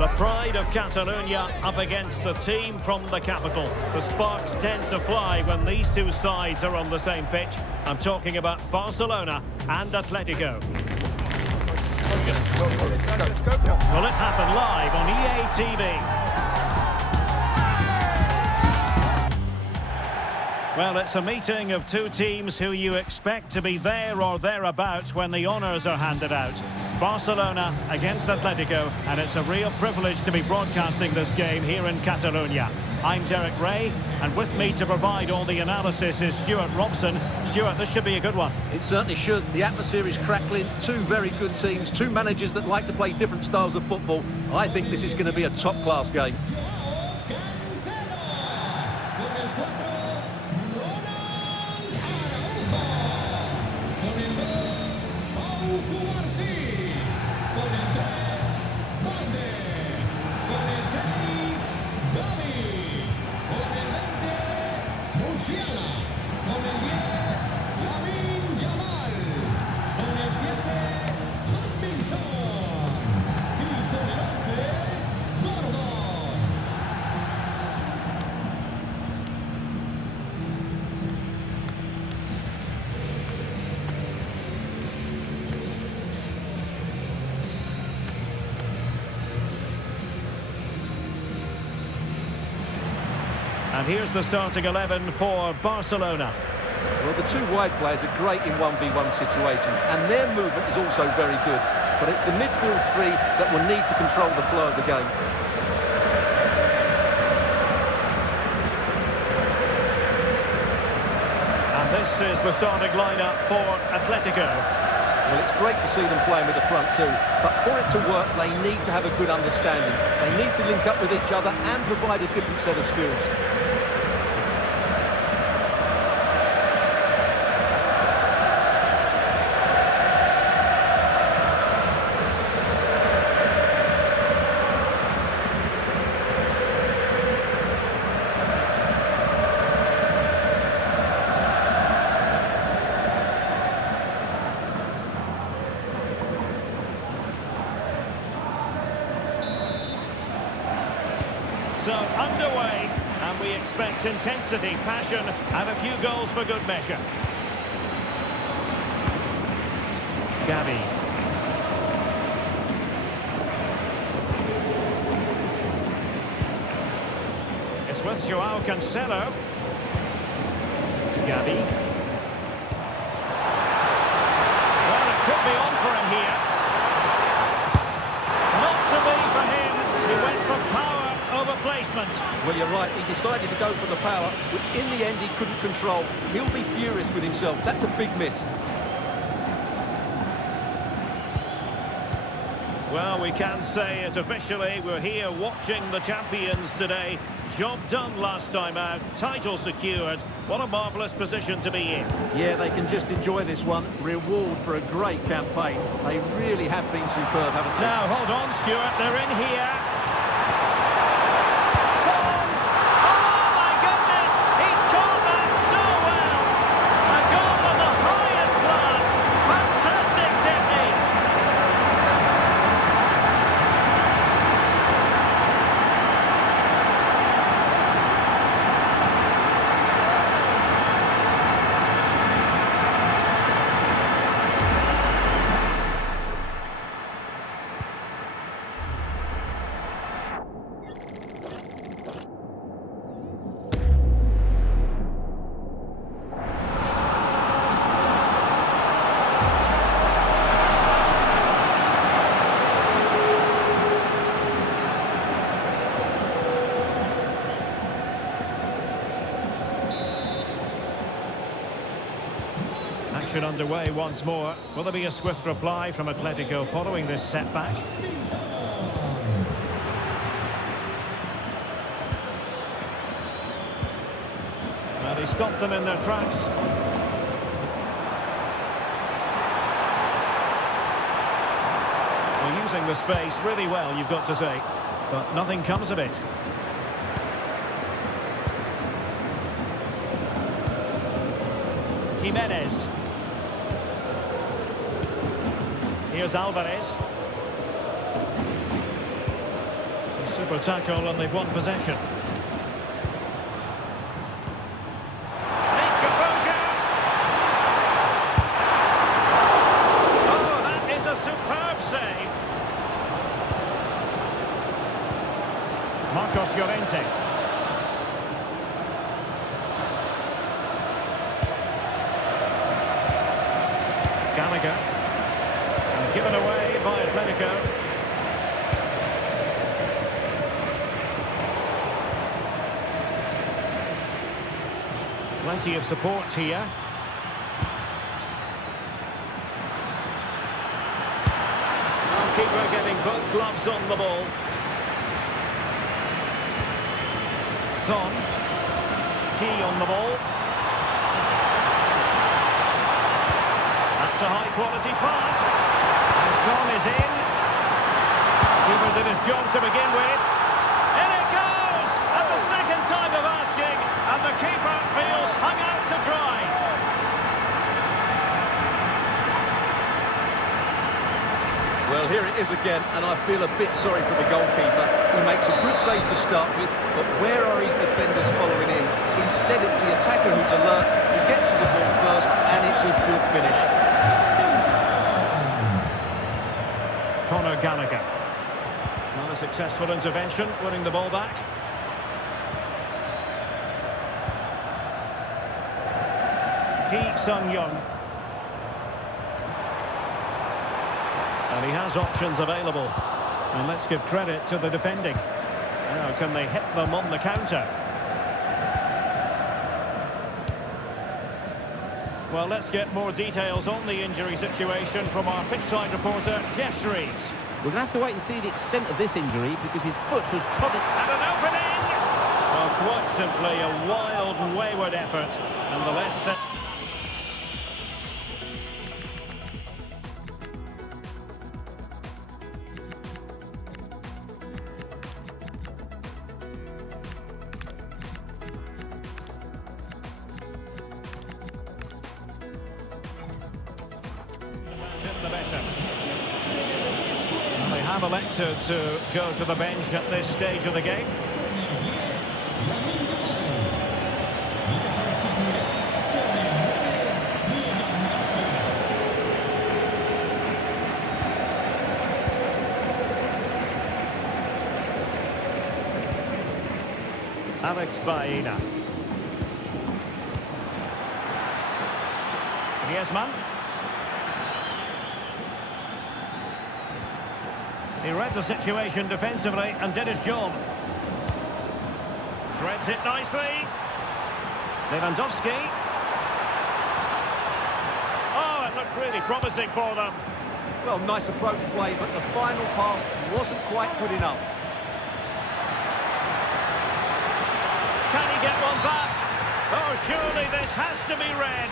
The pride of Catalonia up against the team from the capital. The sparks tend to fly when these two sides are on the same pitch. I'm talking about Barcelona and Atletico. Will it happen live on EA TV? Well, it's a meeting of two teams who you expect to be there or thereabouts when the honours are handed out. Barcelona against Atletico, and it's a real privilege to be broadcasting this game here in Catalonia. I'm Derek Ray, and with me to provide all the analysis is Stuart Robson. Stuart, this should be a good one. It certainly should. The atmosphere is crackling. Two very good teams, two managers that like to play different styles of football. I think this is going to be a top-class game. And here's the starting 11 for Barcelona. Well, the two wide players are great in 1v1 situations, and their movement is also very good. But it's the midfield three that will need to control the flow of the game. And this is the starting lineup for Atletico. Well, it's great to see them playing with the front two, but for it to work, they need to have a good understanding. They need to link up with each other and provide a different set of skills. So underway, and we expect intensity, passion, and a few goals for good measure. Gavi. It's with Joao Cancelo. Gavi. Well, it could be on for him here. Not to be for him. He went for power over placement. Well, you're right. He decided to go for the power, which in the end he couldn't control. He'll be furious with himself. That's a big miss. Well, we can say it officially. We're here watching the champions today. Job done last time out. Title secured. What a marvellous position to be in. Yeah, they can just enjoy this one. Reward for a great campaign. They really have been superb, haven't they? Now, hold on, Stuart. They're in here. Action underway once more. Will there be a swift reply from Atletico following this setback? Well, he stopped them in their tracks. They're using the space really well, you've got to say. But nothing comes of it. Jimenez. Here's Alvarez. Super tackle and they've won possession. Needs composure. Oh, that is a superb save. Marcos Llorente. Gallagher. And given away by Atletico. Plenty of support here. Keeper getting both gloves on the ball. Son. Key on the ball. That's a high-quality pass. And Son is in. Keeper did his job to begin with. In it goes! At the second time of asking. And the keeper feels hung out to dry. Well, here it is again, and I feel a bit sorry for the goalkeeper. He makes a good save to start with, but where are his defenders following in? Instead, it's the attacker who's alert. He gets to the ball first, and it's a good finish. Conor Gallagher. Not a successful intervention, winning the ball back. Ki Sung-young. And he has options available. And let's give credit to the defending. Now, can they hit them on the counter? Well, let's get more details on the injury situation from our pitchside reporter, Jeff Reeves. We're going to have to wait and see the extent of this injury because his foot was trodden. And an opening! Well, quite simply a wild, wayward effort. Nonetheless... the better. And they have elected to go to the bench at this stage of the game. Alex Baena. Griezmann. He read the situation defensively and did his job. Threads it nicely. Lewandowski. Oh, it looked really promising for them. Well, nice approach play, but the final pass wasn't quite good enough. Can he get one back? Oh, surely this has to be read.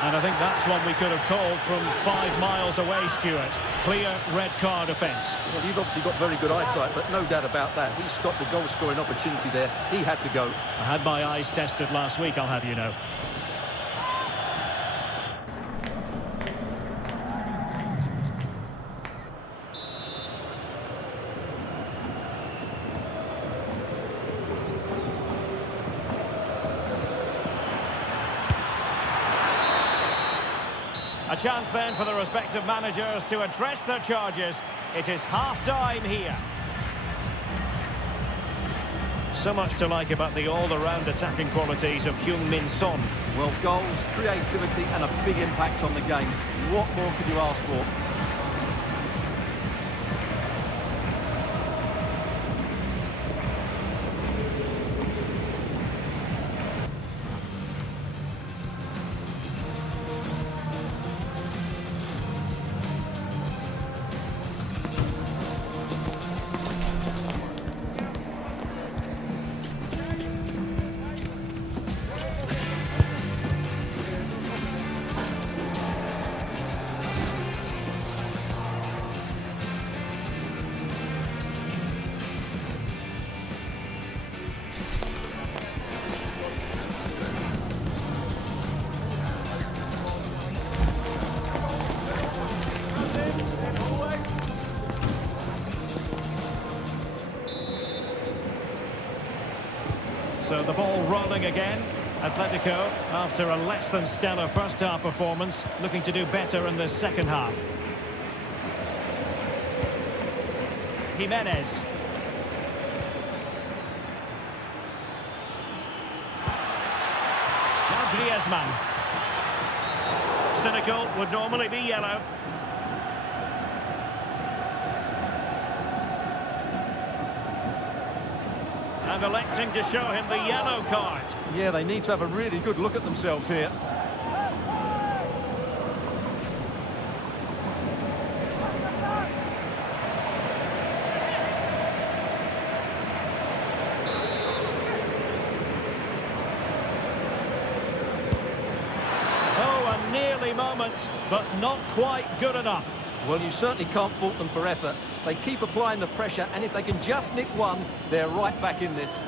And I think that's one we could have called from 5 miles away, Stuart. Clear red card offence. Well, you've obviously got very good eyesight, but no doubt about that. He stopped the goal-scoring opportunity there. He had to go. I had my eyes tested last week, I'll have you know. A chance then for the respective managers to address their charges. It is half-time here. So much to like about the all-around attacking qualities of Heung-min Son. Well, goals, creativity and a big impact on the game. What more could you ask for? So the ball rolling again. Atletico, after a less than stellar first half performance, looking to do better in the second half. Jimenez. Now Griezmann. Cynical, would normally be yellow. And electing to show him the yellow card. Yeah, they need to have a really good look at themselves here. Oh, a nearly moment, but not quite good enough. Well, you certainly can't fault them for effort. They keep applying the pressure, and if they can just nick one, they're right back in this.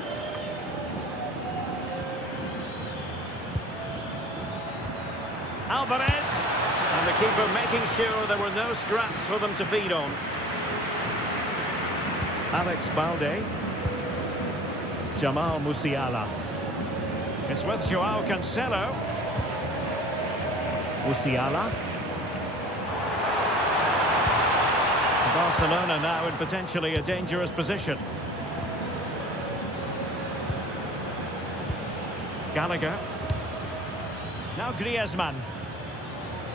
Alvarez. And the keeper making sure there were no scraps for them to feed on. Alex Balde. Jamal Musiala. It's with Joao Cancelo. Musiala. Barcelona now in potentially a dangerous position. Gallagher. Now Griezmann.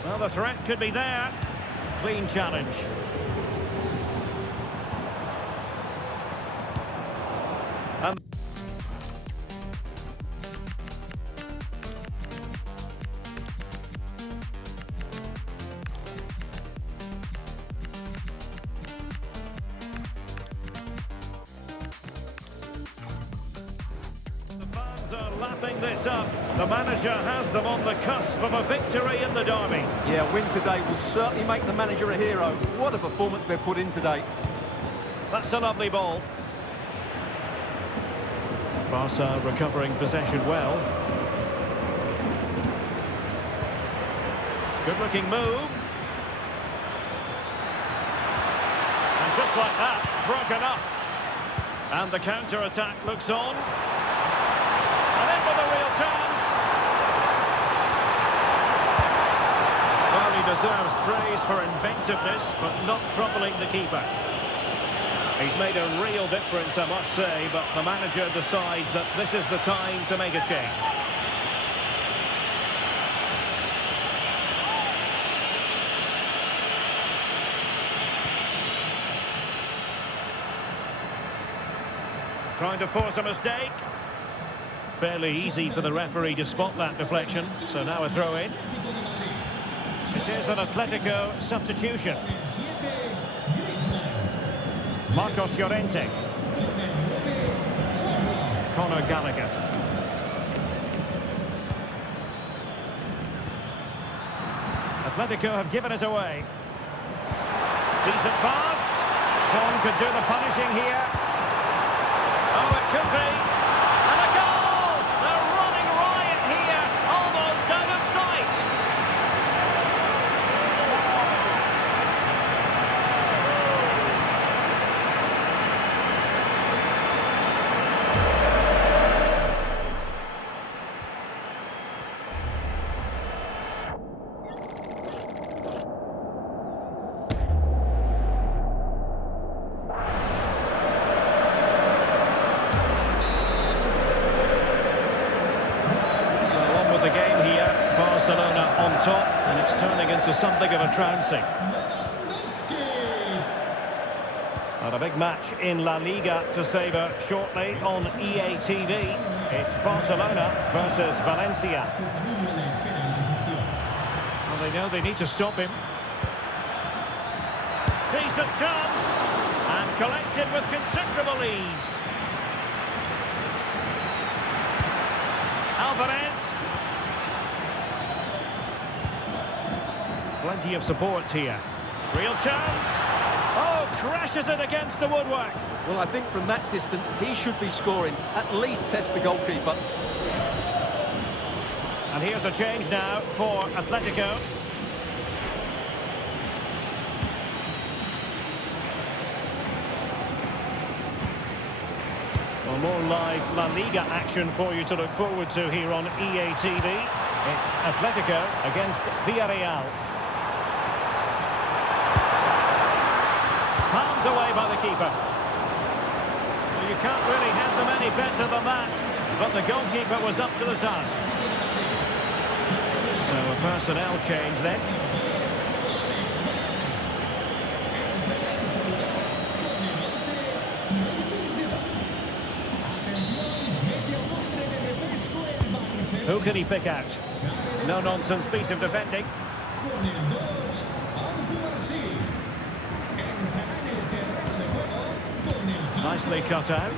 Well, the threat could be there. Clean challenge. And are lapping this up. The manager has them on the cusp of a victory in the derby. Yeah, win today will certainly make the manager a hero. What a performance they've put in today. That's a lovely ball. Barca recovering possession well. Good-looking move. And just like that, broken up. And the counter-attack looks on. And in with a real chance. Well, he deserves praise for inventiveness, but not troubling the keeper. He's made a real difference, I must say, but the manager decides that this is the time to make a change. Trying to force a mistake. Fairly easy for the referee to spot that deflection, so now a throw-in. It is an Atletico substitution. Marcos Llorente. Conor Gallagher. Atletico have given us away. Decent pass. Son could do the punishing here. Oh, it could be. And a goal! They're running riot here, almost out of sight. Barcelona on top, and it's turning into something of a trouncing. And a big match in La Liga to savour shortly on EA TV. It's Barcelona versus Valencia. Well, they know they need to stop him. Decent chance, and collected with considerable ease. Alvarez. Plenty of support here. Real chance. Oh, crashes it against the woodwork. Well, I think from that distance, he should be scoring. At least test the goalkeeper. And here's a change now for Atletico. Well, Well, more live La Liga action for you to look forward to here on EA TV. It's Atletico against Villarreal. Palmed away by the keeper. Well, you can't really have them any better than that, but the goalkeeper was up to the task. So a personnel change then. Who can he pick out? No-nonsense piece of defending. Nicely cut out.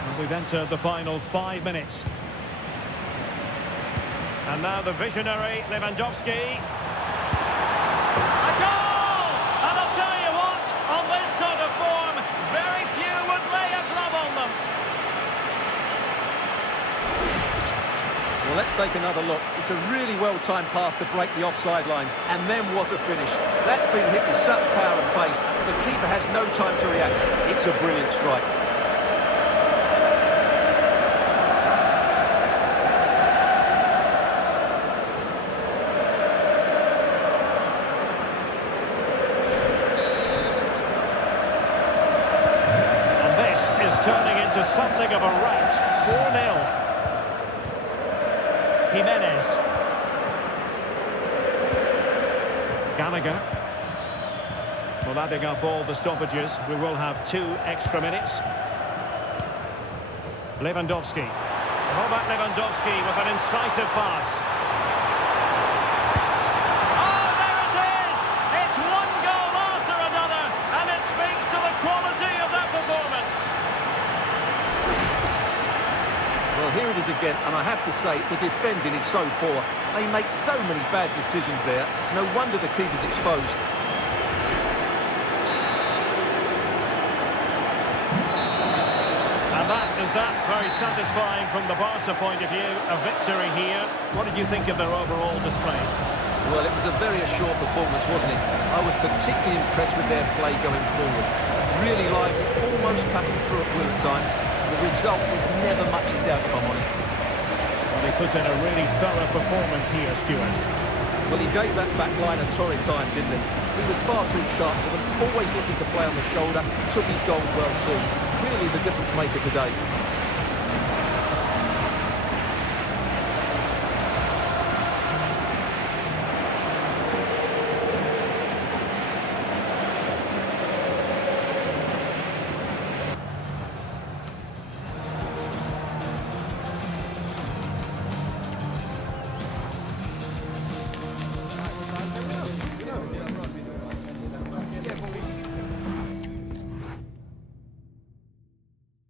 And we've entered the final 5 minutes. And now the visionary Lewandowski. A goal! And I'll tell you what, on this sort of form, very few would lay a glove on them. Well, let's take another look. It's a really well-timed pass to break the offside line. And then what a finish. That's been hit with such power and pace. The keeper has no time to react. It's a brilliant strike. And this is turning into something of a rout. 4-0. Jimenez. Gallagher. Well, adding up all the stoppages, we will have 2 extra minutes. Lewandowski. Robert Lewandowski with an incisive pass. Oh, there it is! It's one goal after another, and it speaks to the quality of that performance. Well, here it is again, and I have to say, the defending is so poor. They make so many bad decisions there. No wonder the keeper's exposed. And that is that. Very satisfying from the Barca point of view. A victory here. What did you think of their overall display? Well, it was a very assured performance, wasn't it? I was particularly impressed with their play going forward. Really lively, almost cutting through at will at times. The result was never much in doubt, if I'm honest. Well, they put in a really thorough performance here, Stuart. Well, he gave that back line a torrid time, didn't he? He was far too sharp for them, always looking to play on the shoulder, took his goals well too. Clearly the difference maker today.